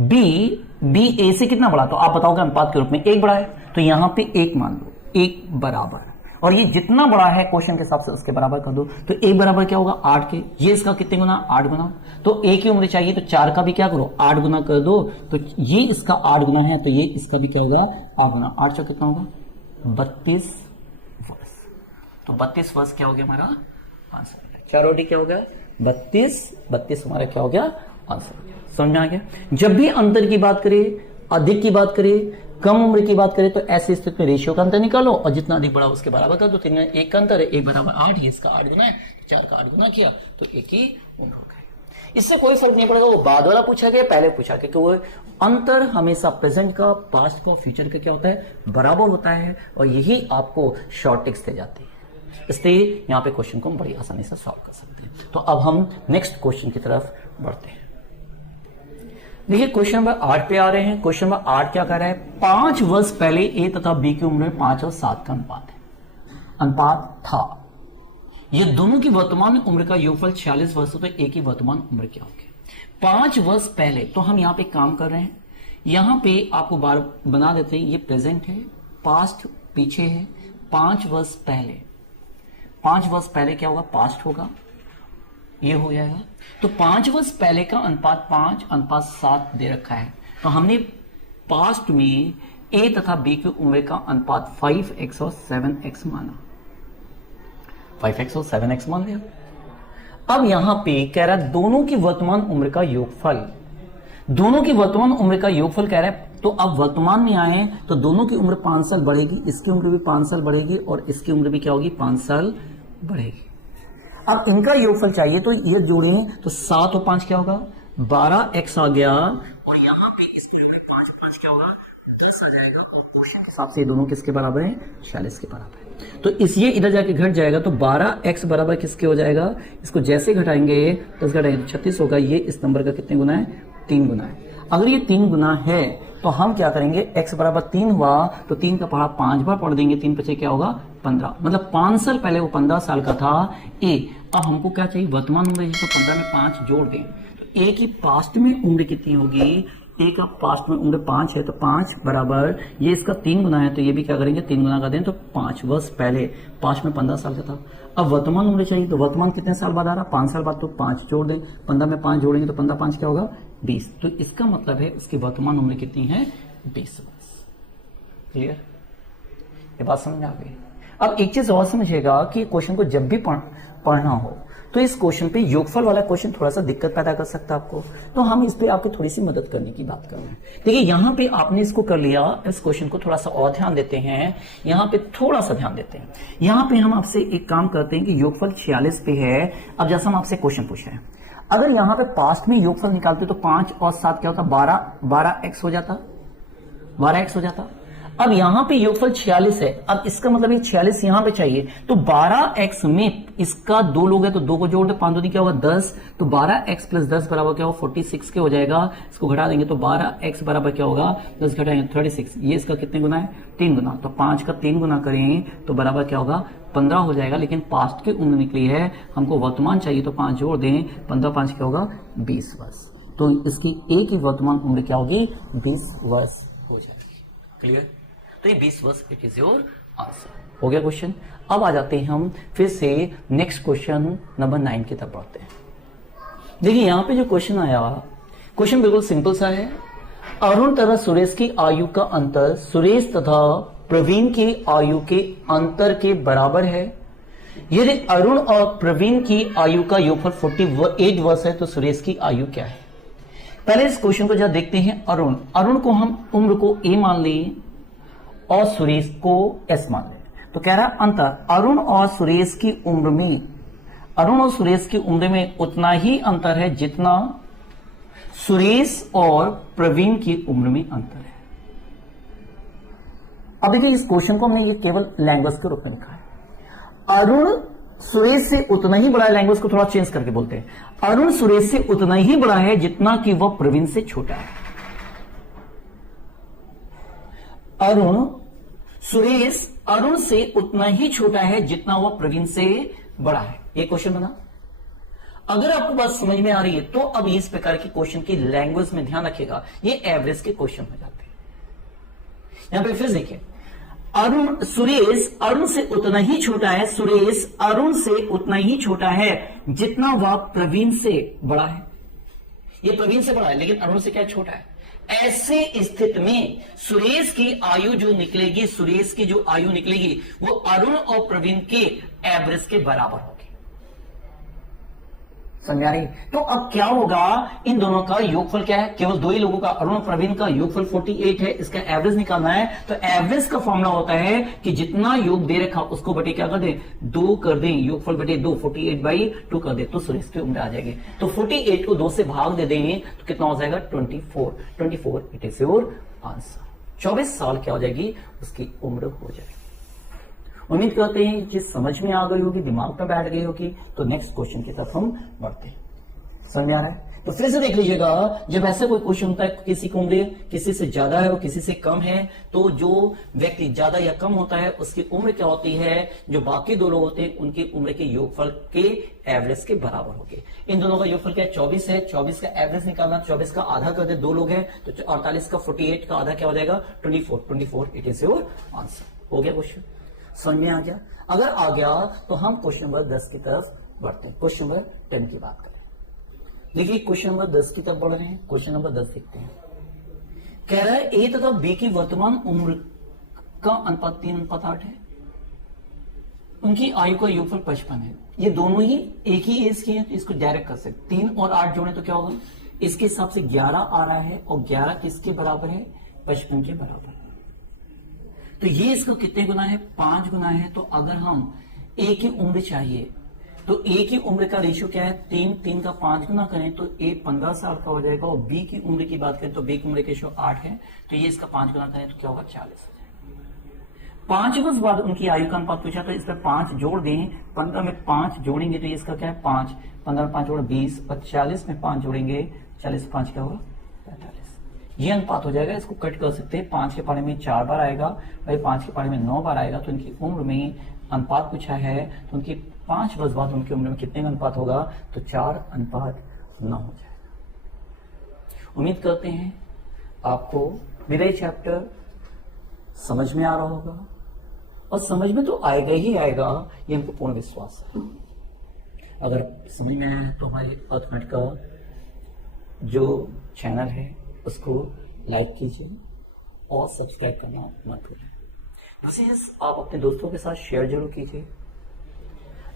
बी ए से कितना बड़ा, तो आप बताओगे अनुपात के रूप में 1 बड़ा है, तो यहां पे 1 मान लो, 1 बराबर, और ये जितना बड़ा है क्वेश्चन के हिसाब से उसके बराबर कर दो, तो 1 बराबर क्या होगा 8 के, ये इसका कितने गुना 8 गुना, तो ए की उम्र चाहिए तो 4 का भी क्या करो 8 गुना कर दो, तो ये इसका 8 गुना है, तो ये इसका भी क्या होगा 8 गुना, 8 चौक कितना होगा 32 वर्ष, तो 32 वर्ष क्या हो गया हमारा आंसर। 4 रोटी क्या हो गया 32 हमारा क्या हो गया आंसर। समझ में आ गया। जब भी अंतर की बात करें, अधिक की बात करें, कम उम्र की बात करें, तो ऐसी स्थिति में रेशियो का अंतर निकालो और जितना अधिक बड़ा उसके बराबर कर दो। 3 में 1 का अंतर है, 1 बराबर 8, ये इसका 8 गुना है, 4 का 8 गुना किया तो 1 ही उम्र हो गई। इससे कोई फर्क नहीं पड़ेगा वो बाद वाला पूछा गया पहले पूछा गया, क्योंकि वो अंतर हमेशा प्रेजेंट का, पास्ट का, फ्यूचर का क्या होता है बराबर होता है, और यही आपको शॉर्ट टिक्स दे जाती है। इसलिए यहां पे क्वेश्चन को हम बड़ी आसानी से सॉल्व कर सकते हैं। तो अब हम नेक्स्ट क्वेश्चन की तरफ बढ़ते हैं। देखिए क्वेश्चन नंबर 8 पे आ रहे हैं। क्वेश्चन नंबर 8 क्या कर रहा है, 5 वर्ष पहले ए तथा बी की उम्र 5 और 7 का अनुपात है, अनुपात था। ये दोनों की वर्तमान उम्र का योगफल 46 वर्ष हो, तो ए की वर्तमान उम्र क्या होगी 5 वर्ष पहले। तो हम यहां पे काम कर रहे हैं, यहां पे आपको बार बना देते हैं, ये प्रेजेंट है, पास्ट पीछे है, 5 वर्ष पहले, 5 वर्ष पहले क्या होगा पास्ट होगा, ये हो जाएगा। तो 5 वर्ष पहले का अनुपात 5:7 दे रखा है, तो हमने पास्ट में ए तथा बी की उम्र का अनुपात 5x और 7x माना, 5x और 7x मान लिया। अब यहां पे कह रहा है दोनों की वर्तमान उम्र का योगफल, दोनों की वर्तमान उम्र का योगफल कह रहा है। तो अब वर्तमान में आए तो दोनों की उम्र 5 साल बढ़ेगी, इसकी उम्र भी 5 साल बढ़ेगी और इसकी उम्र भी क्या होगी 5 साल बढ़ेगी। अब इनका योगफल चाहिए तो ये जोड़े तो 7 और 5 क्या होगा 12x आ गया, और यहां पे इसके उम्र 5 क्या होगा 10 आ जाएगा, और क्वेश्चन के हिसाब से ये दोनों किसके बराबर है 46 के बराबर है। तो इस ये इधर जाके घट जाएगा, तो 12x बराबर किसके हो जाएगा, इसको जैसे घटाएंगे 10 घटाएंगे तो 36 होगा। ये इस नंबर का कितने गुना है 3 गुना है। अगर ये 3 गुना है तो हम क्या करेंगे, x बराबर 3 हुआ तो 3 का पढ़ा 5 बार पढ़ देंगे, 3 बचे क्या होगा 15, मतलब 5 साल पहले वो 15 साल का था ए। अब हमको क्या चाहिए वर्तमान उम्र, तो 15 में 5 जोड़ दें, तो ए की पास्ट में उम्र कितनी होगी, ए का पास्ट में उम्र 5 है, तो 5 बराबर ये इसका 3 गुना है, तो ये भी क्या करेंगे 3 गुना कर दें, तो 5 वर्ष पहले 5 में 15 साल का था। अब वर्तमान उम्र चाहिए, तो वर्तमान कितने साल बाद आ रहा 5 साल बाद, तो 5 जोड़ दें, 15 में 5 जोड़ेंगे तो 15 5 क्या होगा 20, तो इसका मतलब है उसकी वर्तमान उम्र कितनी है 20 वर्ष। क्लियर, ये बात समझ आ गई। अब एक चीज और समझिएगा कि क्वेश्चन को जब भी पढ़ना हो तो इस क्वेश्चन पे योगफल वाला क्वेश्चन थोड़ा सा दिक्कत पैदा कर सकता है आपको, तो हम इस पे आपकी थोड़ी सी मदद करने की बात कर रहे हैं। देखिए यहां पे आपने इसको कर लिया, इस क्वेश्चन को थोड़ा सा और ध्यान देते हैं, यहां पे थोड़ा सा ध्यान देते हैं। यहां पे हम आपसे एक काम करते हैं कि योगफल 46 पे है। अब जैसा हम आपसे क्वेश्चन पूछे हैं, अगर यहां पे पास्ट में योगफल निकालते तो 5 और 7 क्या होता 12x हो जाता, 12x हो जाता। अब यहां पे योगफल 46 है, अब इसका मतलब ये 46 यहां पे चाहिए, तो 12x में इसका 2 लोग है तो 2 को जोड़ दो, 5 2 क्या होगा 10, तो 12x प्लस 10 बराबर क्या होगा 46 के हो जाएगा। इसको घटा देंगे तो 12x बराबर क्या होगा 10 घटाएंगे 36, ये इसका कितने गुना है 3 गुना, तो 5 का 3 गुना करें तो बराबर क्या होगा 15 हो जाएगा। लेकिन पास्ट की उम्र निकली है, हमको वर्तमान चाहिए तो 5 जोड़ दें, 15 5 क्या होगा 20 वर्ष, तो इसकी ए की वर्तमान उम्र क्या होगी 20 वर्ष हो जाएगी। क्लियर, तो ये 20 वर्ष इट इज योर आंसर। हो गया क्वेश्चन। अब आ जाते हैं हम फिर से नेक्स्ट क्वेश्चन नंबर 9 की तरफ बढ़ते हैं। देखिए यहां पे जो क्वेश्चन आया, क्वेश्चन बिल्कुल सिंपल सा है। अरुण तथा सुरेश की आयु का अंतर सुरेश तथा प्रवीण की आयु के अंतर के बराबर है। यदि अरुण और प्रवीण की आयु का योगफल 48 वर्ष है तो सुरेश की आयु क्या है। पहले इस क्वेश्चन को जरा देखते हैं। अरुण को हम उम्र को ए मान लें और सुरेश को एस मान लें। तो कह रहा है अंतर अरुण और सुरेश की उम्र में उतना ही अंतर है जितना सुरेश और प्रवीण की उम्र में अंतर है। अब देखिए इस क्वेश्चन को हमने ये केवल लैंग्वेज के रूप में लिखा है। अरुण सुरेश से उतना ही बड़ा है, लैंग्वेज को थोड़ा चेंज करके बोलते हैं। अरुण सुरेश से उतना ही बड़ा है जितना कि वह प्रवीण से छोटा है। सुरेश अरुण से उतना ही छोटा है जितना वह प्रवीण से बड़ा है। ये क्वेश्चन बना। अगर आपको बात समझ में आ रही है तो अब इस प्रकार के क्वेश्चन की लैंग्वेज में ध्यान रखिएगा, ये एवरेज के क्वेश्चन हो जाते हैं। यहां पे फिर देखिए, सुरेश अरुण से उतना ही छोटा है, सुरेश अरुण से उतना ही छोटा है जितना वह प्रवीण से बड़ा है। ये प्रवीण से बड़ा है लेकिन अरुण से क्या छोटा है। ऐसे स्थिति में सुरेश की आयु जो निकलेगी, सुरेश की जो आयु निकलेगी वो अरुण और प्रवीण के एवरेज के बराबर होगी। समझ आ रही। तो अब क्या होगा, इन दोनों का योगफल क्या है, केवल दो ही लोगों का अरुण और प्रवीण का योगफल 48 है। इसका एवरेज निकालना है तो एवरेज का फॉर्मूला होता है कि जितना योग दे रखा उसको बटे क्या कर दें, 2 कर दें, योगफल बटे 2, 48/2 कर दे तो सुरेश की उम्र आ जाएगी। तो 48 को 2 से भाग दे देंगे तो कितना हो जाएगा 24 इट इज योर आंसर। 24 साल क्या हो जाएगी, उसकी उम्र हो जाएगी। उम्मीद करते हैं ये चीज समझ में आ गई होगी, दिमाग में बैठ गई होगी। तो नेक्स्ट क्वेश्चन की तरफ हम बढ़ते हैं। समझ में आ रहा है। तो फिर से देख लीजिएगा, जब ऐसा कोई क्वेश्चन होता है किसी की उम्र किसी से ज्यादा है और किसी से कम है, तो जो व्यक्ति ज्यादा या कम होता है उसकी उम्र क्या होती है, जो बाकी दो लोग होते हैं उनकी उम्र के योगफल के एवरेज के बराबर होगी। इन दोनों का योगफल क्या है 24 है। 24 का एवरेज निकालना, 24 का आधा कर दे, 2 लोग हैं तो 48 का 48 का आधा क्या हो जाएगा 24 इट इज योर आंसर। हो गया क्वेश्चन, समझ में आ गया। अगर आ गया तो हम क्वेश्चन नंबर 10 की तरफ बढ़ते हैं। क्वेश्चन नंबर 10 की बात करें। देखिए क्वेश्चन नंबर 10 की तरफ बढ़ रहे हैं। क्वेश्चन नंबर 10 देखते हैं। कह रहा है ए तथा बी की वर्तमान उम्र का अनुपात 3:8 है। उनकी आयु का योगफल 55 है। ये दोनों ही एक ही एज के हैं तो इसको डायरेक्ट कर सकते। 3 और 8 जोड़े तो क्या होगा, इसके हिसाब से 11 आ रहा है और 11 किसके बराबर है, 55 के बराबर। तो ये इसको कितने गुना है, 5 गुना है। तो अगर हम ए की उम्र चाहिए तो ए की उम्र का रेशियो क्या है 3 का 5 गुना करें तो ए 15 साल का हो जाएगा। और बी की उम्र की बात करें तो बी की उम्र का रेशियो 8 है तो ये इसका 5 गुना करें तो क्या होगा 40 हो जाएगा। 5 वर्ष बाद उनकी आयु का अनुपात पूछा तो इसमें 5 जोड़ दें। 15 में 5 जोड़ेंगे तो ये इसका क्या है 5, 15 में 5 जोड़ 20 और 40 में 5 जोड़ेंगे 40 5 क्या होगा 45। ये अनुपात हो जाएगा। इसको कट कर सकते हैं। 5 के पारे में 4 बार आएगा और 5 के पारे में 9 बार आएगा। तो इनकी उम्र में अनुपात पूछा है तो उनकी 5 वर्ष बाद उनकी उम्र में कितने का अनुपात होगा, तो 4:9 हो जाएगा। उम्मीद करते हैं आपको मेरा ये चैप्टर समझ में आ रहा होगा और समझ में तो आएगा ही आएगा, ये हमको पूर्ण विश्वास है। अगर समझ में आया तो हमारे अर्थमेट का जो चैनल है उसको लाइक कीजिए और सब्सक्राइब करना मत भूलें। आप अपने दोस्तों के साथ शेयर जरूर कीजिए।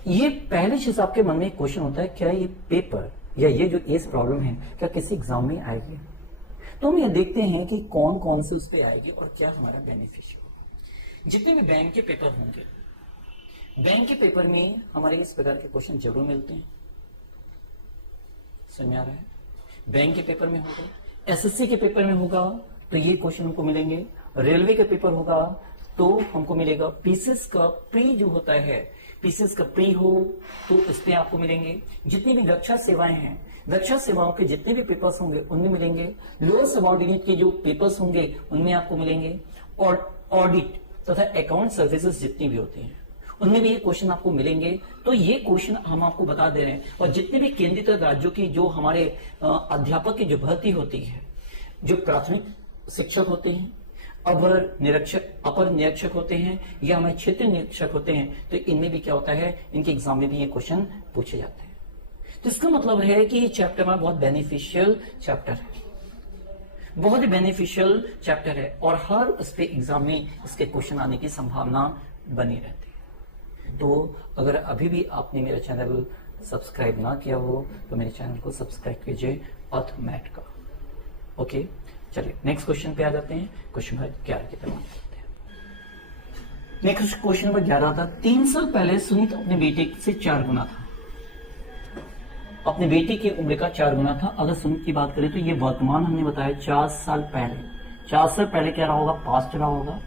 ये पहले चीज आपके मन में एक क्वेश्चन होता है, क्या ये पेपर या ये जो एज प्रॉब्लम है क्या किसी एग्जाम में आएगी। तो हम ये देखते हैं कि कौन कौन से उस पर आएगी और क्या हमारा बेनिफिशियल होगा। जितने भी बैंक के पेपर होंगे, बैंक के पेपर में हमारे इस प्रकार के क्वेश्चन जरूर मिलते हैं। समझ में आ रहा है। बैंक के पेपर में होगा, एसएससी के पेपर में होगा तो ये क्वेश्चन हमको मिलेंगे। रेलवे का पेपर होगा तो हमको मिलेगा। पीसीएस का प्री जो होता है, पीसीएस का प्री हो तो इस पे आपको मिलेंगे। जितनी भी रक्षा सेवाएं हैं, रक्षा सेवाओं के जितने भी पेपर्स होंगे उनमें मिलेंगे। लोअर सबऑर्डिनेट के जो पेपर्स होंगे उनमें आपको मिलेंगे। और ऑडिट तथा अकाउंट सर्विसेज जितनी भी होती हैं उनमें भी ये क्वेश्चन आपको मिलेंगे। तो ये क्वेश्चन हम आपको बता दे रहे हैं। और जितने भी केंद्रीय राज्यों की जो हमारे अध्यापक की जो भर्ती होती है, जो प्राथमिक शिक्षक होते हैं, अपर निरीक्षक होते हैं या हमारे क्षेत्र निरीक्षक होते हैं, तो इनमें भी क्या होता है, इनके एग्जाम में भी ये क्वेश्चन पूछे जाते हैं। तो इसका मतलब है कि ये चैप्टर हमारा बहुत बेनिफिशियल चैप्टर है, बहुत ही बेनिफिशियल चैप्टर है, और हर उस पे एग्जाम में इसके क्वेश्चन आने की संभावना बनी रहती है। तो अगर अभी भी आपने मेरा चैनल सब्सक्राइब ना किया हो तो मेरे चैनल को सब्सक्राइब कीजिए, अर्थमैट का। ओके, चलिए नेक्स्ट क्वेश्चन पे आ जाते हैं। क्वेश्चन नंबर 11 की तरफ करते हैं। नेक्स्ट क्वेश्चन नंबर 11 था, 3 साल पहले सुनीत अपने बेटे से 4 गुना था, अपने बेटे की उम्र का 4 गुना था। अगर सुनीत की बात करें तो ये वर्तमान हमने बताया 4 साल पहले, 4 साल पहले क्या रहा होगा, पास्ट रहा होगा,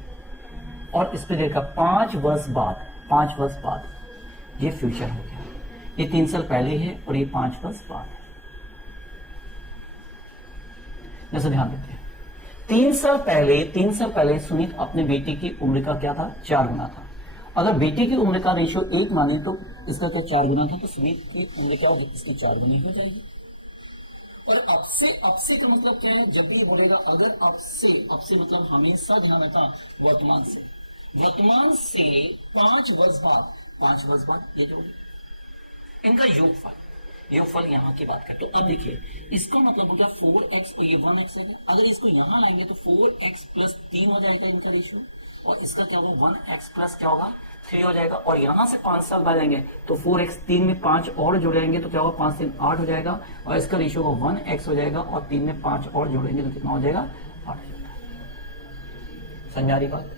और इस पे देखा 5 वर्ष बाद, 5 वर्ष बाद ये फ्यूचर हो गया। ये 3 साल पहले है और ये 5 वर्ष बाद है। जैसे ध्यान देते हैं, 3 साल पहले सुनीत अपने बेटे की उम्र का क्या था, 4 गुना था। अगर बेटे की उम्र का रेशियो 1 माने तो इसका क्या 4 गुना था, तो सुनीत की उम्र क्या होगी, इसकी 4 गुनी हो जाएगी। और अब से का मतलब क्या है, जब भी बोलेगा अगर अब से मतलब हमेशा ध्यान रखना वर्तमान से 5 वर्ष बाद, 5 वर्ष बाद ये जो इनका योगफल यहाँ की बात करते। तो अब देखिए इसका मतलब हो गया 4x और ये 1x है। अगर इसको यहाँ लाएंगे तो 4x प्लस 3 हो जाएगा इनका रेशियो, और इसका क्या होगा 1x प्लस क्या होगा 3 हो जाएगा। और यहाँ से 5 साल बाद लेंगे तो 4x, 3 में 5 और जोड़ेंगे तो क्या होगा 5 3 8 हो जाएगा, और इसका रेशियो होगा 1x हो जाएगा, और 3 में 5 और जोड़ेंगे तो कितना हो जाएगा 8 हो जाएगा। समझ आ रही बात?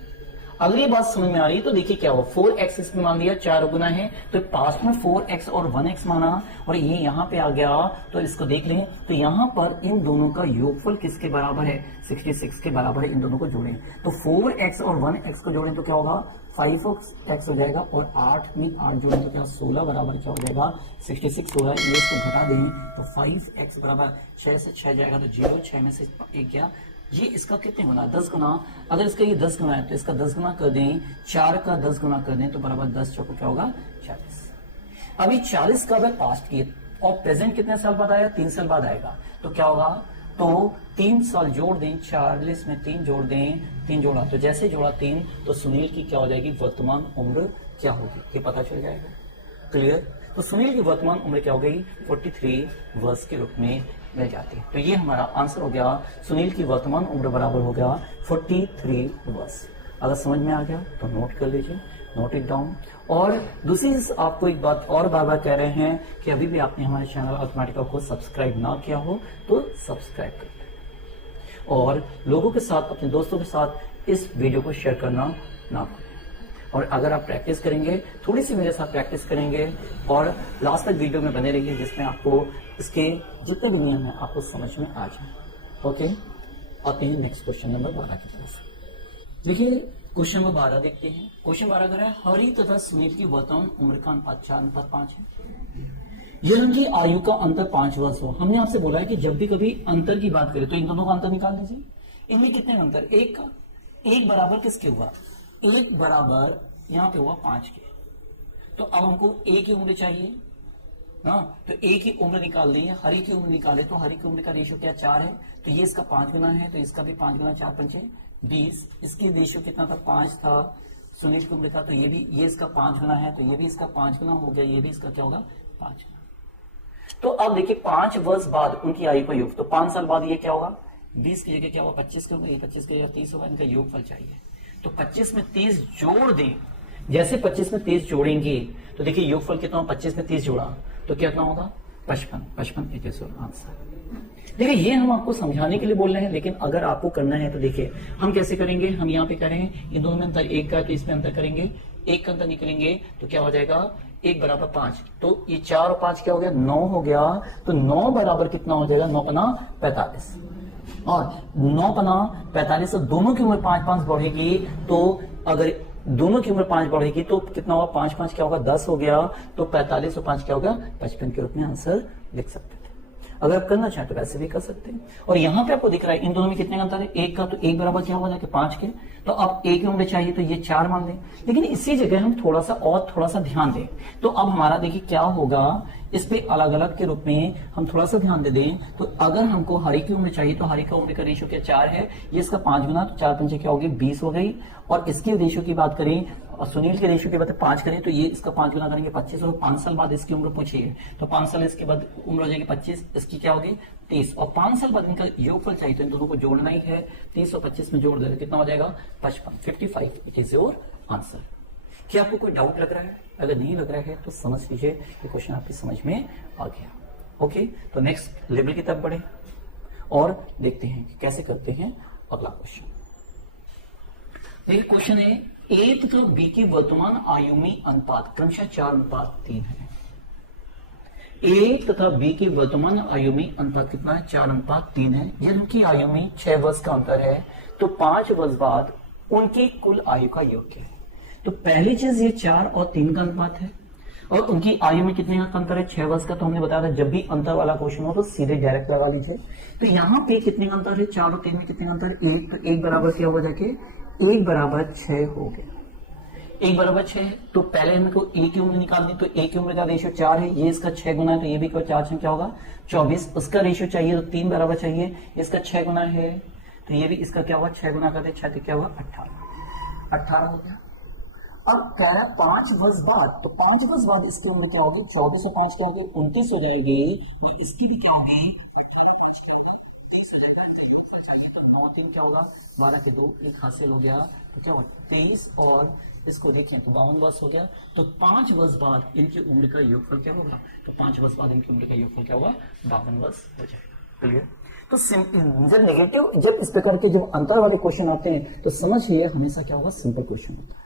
अगली बात समझ में आ रही है तो देखिए क्या हुआ, 4x इसमें मान लिया 4 गुना है, तो पास्ट में 4x और 1x माना, और ये यहाँ पे आ गया, तो इसको देख लें तो यहाँ पर इन दोनों का योगफल किसके बराबर है, 66 के बराबर है। इन दोनों को जोड़ें तो 4x और 1x को जोड़ें तो क्या होगा 5x हो जाएगा, और 8 में 8 जोड़ें तो क्या 16 बराबर क्या हो जाएगा 66 हो रहा है। ये इसको घटा दें तो 5x बराबर 6 से 6 जाएगा तो 0, 6 में से 1 गया, ये इसका कितने गुना 10 गुना। अगर इसका ये 10 गुना है तो इसका 10 गुना कर दें, 4 का 10 गुना कर दें तो बराबर 10 चौको क्या होगा 40। अभी 40 का अगर पास्ट की और प्रेजेंट कितने साल बाद आया, 3 साल बाद आएगा, तो क्या होगा, तो 3 साल जोड़ दें, 40 में 3 जोड़ दें, 3 जोड़ा तो जैसे जोड़ा 3 तो सुनील की क्या हो जाएगी वर्तमान उम्र क्या होगी ये पता चल जाएगा। क्लियर? तो सुनील की वर्तमान उम्र क्या हो गई 43 वर्ष के रूप में मिल जाती है। तो ये हमारा आंसर हो गया, सुनील की वर्तमान उम्र बराबर हो गया 43 वर्ष। अगर समझ में आ गया तो नोट कर लीजिए, नोट इट डाउन। और दूसरी आपको एक बात और बार बार कह रहे हैं कि अभी भी आपने हमारे चैनल अर्थमैटिका को सब्सक्राइब ना किया हो तो सब्सक्राइब कर लें, और लोगों के साथ, अपने दोस्तों के साथ इस वीडियो को शेयर करना ना भूलें। और अगर आप प्रैक्टिस करेंगे, थोड़ी सी मेरे साथ प्रैक्टिस करेंगे और लास्ट तक वीडियो में बने रहिए, जिसमें आपको इसके जितने भी नियम हैं आपको समझ में आ जाए। ओके, आते हैं नेक्स्ट क्वेश्चन नंबर 12 की तरफ। देखिए क्वेश्चन नंबर 12 देखते हैं। क्वेश्चन 12 कर रहा है, हरि तथा सुनील की वर्तमान उम्र का अनुपात 4:5 है। यह उनकी आयु का अंतर 5 वर्ष हो। हमने आपसे बोला है कि जब भी कभी अंतर की बात करें तो इन दोनों का अंतर निकाल लीजिए। इनमें कितने अंतर, 1 का, 1 बराबर किसके हुआ, 1 बराबर यहाँ पे हुआ 5 के। तो अब हमको ए की उम्र चाहिए ना, तो ए की उम्र निकाल दी है, हरि की उम्र निकाले तो हरि की उम्र का रेशियो क्या 4 है, तो ये इसका 5 गुना है, तो इसका भी 5 गुना, 4 पंचे 20। इसकी रेशियो कितना था 5 था सुनील की उम्र का, तो ये भी, ये इसका 5 गुना है, तो ये भी इसका 5 गुना हो गया, ये भी इसका क्या होगा 5 गुना। तो अब देखिए 5 वर्ष बाद उनकी आयु का योग, तो 5 साल बाद ये क्या होगा 20 की जगह क्या होगा 25 का होगा, ये 25 की जगह 30 होगा। इनका योगफल चाहिए तो 25 में 30 जोड़ दें, जैसे 25 में 30 जोड़ेंगे तो देखिए योगफल कितना, 25 में 30 जोड़ा तो कितना होगा 55 एक आंसर। देखिए ये हम आपको समझाने के लिए बोल रहे हैं, लेकिन अगर आपको करना है तो देखिए हम कैसे करेंगे। हम यहाँ पे करें इन दोनों में अंतर 1 का, तो इसमें अंतर करेंगे, 1 का अंतर निकलेंगे तो क्या हो जाएगा 1 बराबर 5, तो ये 4 और 5 क्या हो गया 9 हो गया। तो 9 बराबर कितना हो जाएगा 9 पना 45, और 9 पना 45 से दोनों की उम्र 5-5 बढ़ेगी, तो अगर दोनों की उम्र 5 बढ़ेगी तो कितना होगा 5-5 क्या होगा 10 हो गया, तो 45 और 5 क्या होगा 55 के रूप में आंसर लिख सकते थे। अगर आप करना चाहें तो वैसे भी कर सकते हैं। और यहाँ पे आपको दिख रहा है इन दोनों में कितने का अंतर है, एक का, तो एक बराबर क्या हो जाएगा 5 के, तो अब एक की उम्र चाहिए तो ये 4 मान लें। लेकिन इसी जगह हम थोड़ा सा ध्यान दें, तो अब हमारा देखिए क्या होगा, इस पे अलग अलग के रूप में हम थोड़ा सा ध्यान दे दें। तो अगर हमको हरि की उम्र चाहिए तो हरि का उम्र का रेशियो क्या 4 है, ये इसका 5 गुना, तो 4 पंचे क्या होगी 20 हो गई। और इसके रेशियो की बात करें और सुनील के रेशियो की बात 5 करें तो ये इसका 5 गुना करेंगे 25, और 5 साल बाद इसकी उम्र पूछिए तो 5 साल इसके बाद उम्र हो जाएगी 25, इसकी क्या होगी 30, और 5 साल बाद इनका योगफल चाहिए तो इन दोनों को जोड़ना ही है। 30 और 25 में जोड़ दे कितना हो जाएगा 55, 55। It is your answer. क्या आपको कोई डाउट लग रहा है? अगर नहीं लग रहा है तो समझ लीजिए कि क्वेश्चन आपकी समझ में आ गया। ओके, तो नेक्स्ट लेवल की तरफ बढ़े और देखते हैं कि कैसे करते हैं अगला क्वेश्चन। देखिए क्वेश्चन है ए तथा बी की वर्तमान आयु में अनुपात क्रमशः 4:3 है। ए तथा बी की वर्तमान आयु में अनुपात कितना है 4:3 है। यदि उनकी आयु में 6 वर्ष का अंतर है तो 5 वर्ष बाद उनकी कुल आयु का योग क्या है। तो पहली चीज ये 4 और 3 का अनुपात है, और उनकी आयु में कितने का अंतर है 6 वर्ष का। तो हमने बताया था जब भी अंतर वाला क्वेश्चन हो तो सीधे डायरेक्ट लगा लीजिए। तो यहाँ पे कितने का अंतर है 4 और 3 में कितने का अंतर है 1, तो 1 बराबर क्या होगा जाके 1 बराबर 6 हो गया। 1 बराबर 6 है तो पहले हमको ए की उम्र निकालनी, तो ए की उम्र का रेशियो 4 है, ये इसका 6 गुना है, तो ये भी 4 से क्या होगा 24। उसका रेशियो चाहिए तो 3 बराबर चाहिए, इसका 6 गुना है तो ये भी इसका क्या होगा 6 गुना करते 6 तो क्या होगा 18 हो गया। अब कह रहा है 5 वर्ष बाद, तो 5 वर्ष बाद इसकी उम्र क्या होगी 24 और 5 क्या होगी 29 हो जाएगी, और इसकी भी क्या होगी 30 हो जाएगा। तो 9 3 क्या होगा 12 के 2 1 हासिल हो गया, तो क्या होगा 23, और इसको देखें तो 52 वर्ष हो गया। तो 5 वर्ष बाद इनकी उम्र का योगफल क्या होगा, तो 5 वर्ष बाद इनकी उम्र का योगफल क्या होगा 52 वर्ष हो जाएगा। क्लियर? तो जब नेगेटिव, जब इस प्रकार के जब अंतर वाले क्वेश्चन आते हैं तो समझिए हमेशा क्या होगा सिंपल क्वेश्चन होता है,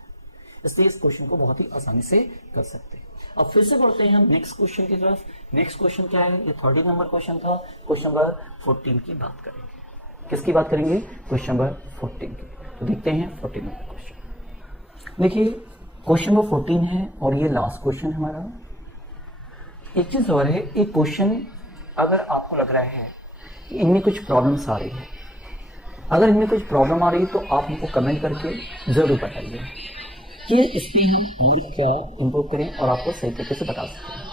इसलिए इस क्वेश्चन को बहुत ही आसानी से कर सकते हैं। अब फिर से बढ़ते हैं हम नेक्स्ट क्वेश्चन की तरफ। नेक्स्ट क्वेश्चन क्या है, ये 30 नंबर क्वेश्चन था। क्वेश्चन नंबर 14 की बात करेंगे। किसकी बात करेंगे, क्वेश्चन नंबर 14 की। तो देखते हैं 14 नंबर क्वेश्चन। देखिए क्वेश्चन नंबर 14 है और ये लास्ट क्वेश्चन है हमारा। एक चीज और है, एक क्वेश्चन अगर आपको लग रहा है कि इनमें कुछ प्रॉब्लम्स आ रही है, अगर इनमें कुछ प्रॉब्लम आ रही है तो आप हमको कमेंट करके जरूर बताइए कि इस पे हम और क्या इम्प्रूव करें और आपको सही तरीके से बता सकते हैं।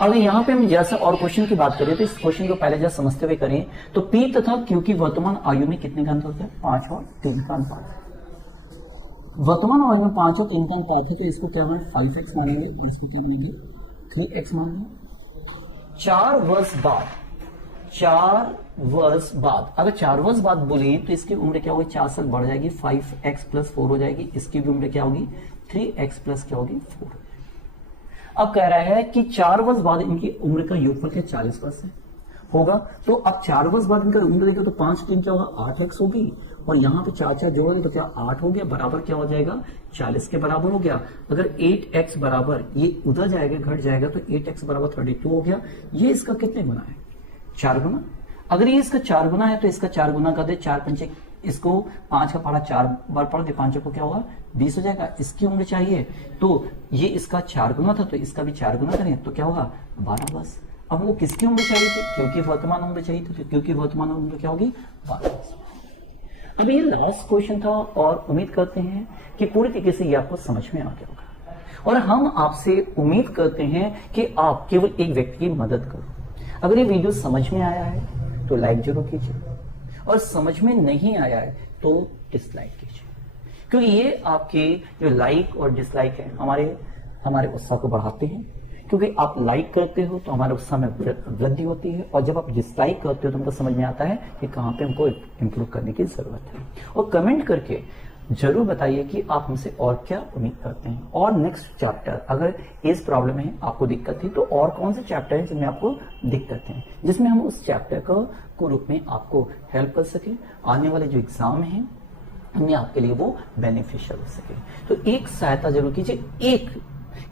अगर यहाँ पे हम जैसा और क्वेश्चन की बात करें तो इस क्वेश्चन को पहले जैसे समझते हुए करें तो P तथा Q की वर्तमान आयु में कितने का अंतर होता है 5 और 3 का अनुपात। वर्तमान आयु में 5 और 3 का अनुपात है तो इसको क्या मानेंगे 5x मानेंगे और इसको क्या मानेंगे 3x मानेंगे। 4 वर्ष बाद अगर 4 वर्ष बाद बोले तो इसकी उम्र क्या होगी 4 साल बढ़ जाएगी 5x + 4 हो जाएगी। इसकी भी उम्र क्या होगी 3x + क्या होगी 4। अब कह रहा है कि 4 वर्ष बाद इनकी उम्र का योगफल क्या 40 वर्ष है होगा। तो अब 4 वर्ष बाद इनका उम्र देखो तो 5 3 क्या होगा 8x होगी, और यहाँ पे 4 जोड़ोगे तो क्या 8 हो गया, बराबर क्या हो जाएगा 40 के बराबर हो गया। अगर 8x बराबर ये उधर जाएगा घट जाएगा तो 8x बराबर 32 हो गया। ये इसका कितने गुना है 4 गुना। अगर ये इसका 4 गुना है तो इसका 4 गुना कर दे, 4 पंचे इसको 5 का पढ़ा 4 बार पढ़ दे, 5 को क्या होगा 20 हो जाएगा। इसकी उम्र चाहिए तो ये इसका 4 गुना था तो इसका भी 4 गुना करें तो क्या होगा 12 वर्ष। अब वो किसकी उम्र चाहिए थी, क्योंकि वर्तमान उम्र चाहिए थी, तो क्योंकि वर्तमान उम्र क्या होगी 12 वर्ष। अब ये लास्ट क्वेश्चन था और उम्मीद करते हैं कि पूरी तरीके से ये आपको समझ में आ गया होगा, और हम आपसे उम्मीद करते हैं कि आप केवल एक व्यक्ति की मदद करो। अगर ये वीडियो समझ में आया है तो लाइक जरूर कीजिए, और समझ में नहीं आया है तो डिसलाइक कीजिए, क्योंकि ये आपके जो लाइक और डिसलाइक है हमारे उत्साह को बढ़ाते हैं। क्योंकि आप लाइक करते हो तो हमारे उत्साह में वृद्धि होती है, और जब आप डिसलाइक करते हो तो हमको समझ में आता है कि कहाँ पे हमको इम्प्रूव करने की जरूरत है। और कमेंट करके जरूर बताइए कि आप हमसे और क्या उम्मीद करते हैं, और नेक्स्ट चैप्टर अगर इस प्रॉब्लम में आपको दिक्कत थी तो और कौन से चैप्टर हैं जिनमें आपको दिक्कत है, जिसमें हम उस चैप्टर को रूप में आपको हेल्प कर सके। आने वाले जो एग्जाम हैं उनमें आपके लिए वो बेनिफिशियल हो सके। तो एक सहायता जरूर कीजिए,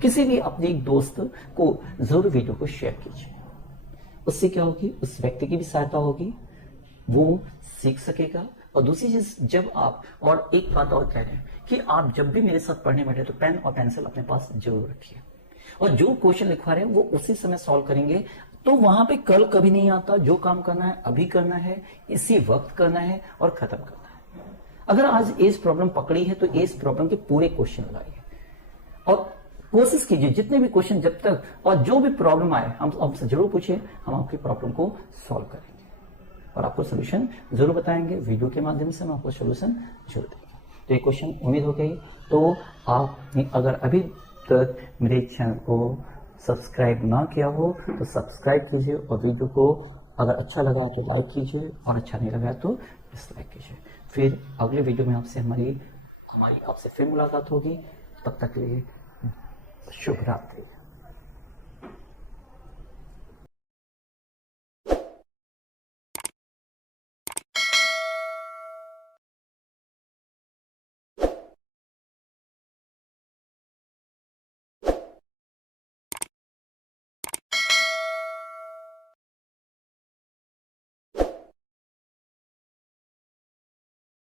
किसी भी अपने एक दोस्त को जरूर वीडियो को शेयर कीजिए। उससे क्या होगी, उस व्यक्ति की भी सहायता होगी, वो सीख सकेगा। और दूसरी चीज, जब आप, और एक बात और कह रहे हैं कि आप जब भी मेरे साथ पढ़ने बैठे तो पेन और पेंसिल अपने पास जरूर रखिए, और जो क्वेश्चन लिखवा रहे हैं वो उसी समय सॉल्व करेंगे। तो वहां पे कल कभी नहीं आता। जो काम करना है अभी करना है, इसी वक्त करना है और खत्म करना है। अगर आज एज प्रॉब्लम पकड़ी है तो एज प्रॉब्लम के पूरे क्वेश्चन लगाइए और कोशिश कीजिए जितने भी क्वेश्चन जब तक और जो भी प्रॉब्लम आए हम हमसे जरूर पूछिए, हम आपकी प्रॉब्लम को सॉल्व करेंगे और आपको सोल्यूशन जरूर बताएंगे। वीडियो के माध्यम से हम आपको सोल्यूशन जरूर देंगे। तो ये क्वेश्चन उम्मीद हो गई। तो आपने अगर अभी तक मेरे चैनल को सब्सक्राइब ना किया हो तो सब्सक्राइब कीजिए और वीडियो को अगर अच्छा लगा तो लाइक कीजिए और अच्छा नहीं लगा तो डिसलाइक कीजिए। फिर अगले वीडियो में आपसे हमारी आपसे फिर मुलाकात होगी। तब तक के लिए शुभ रात्रि।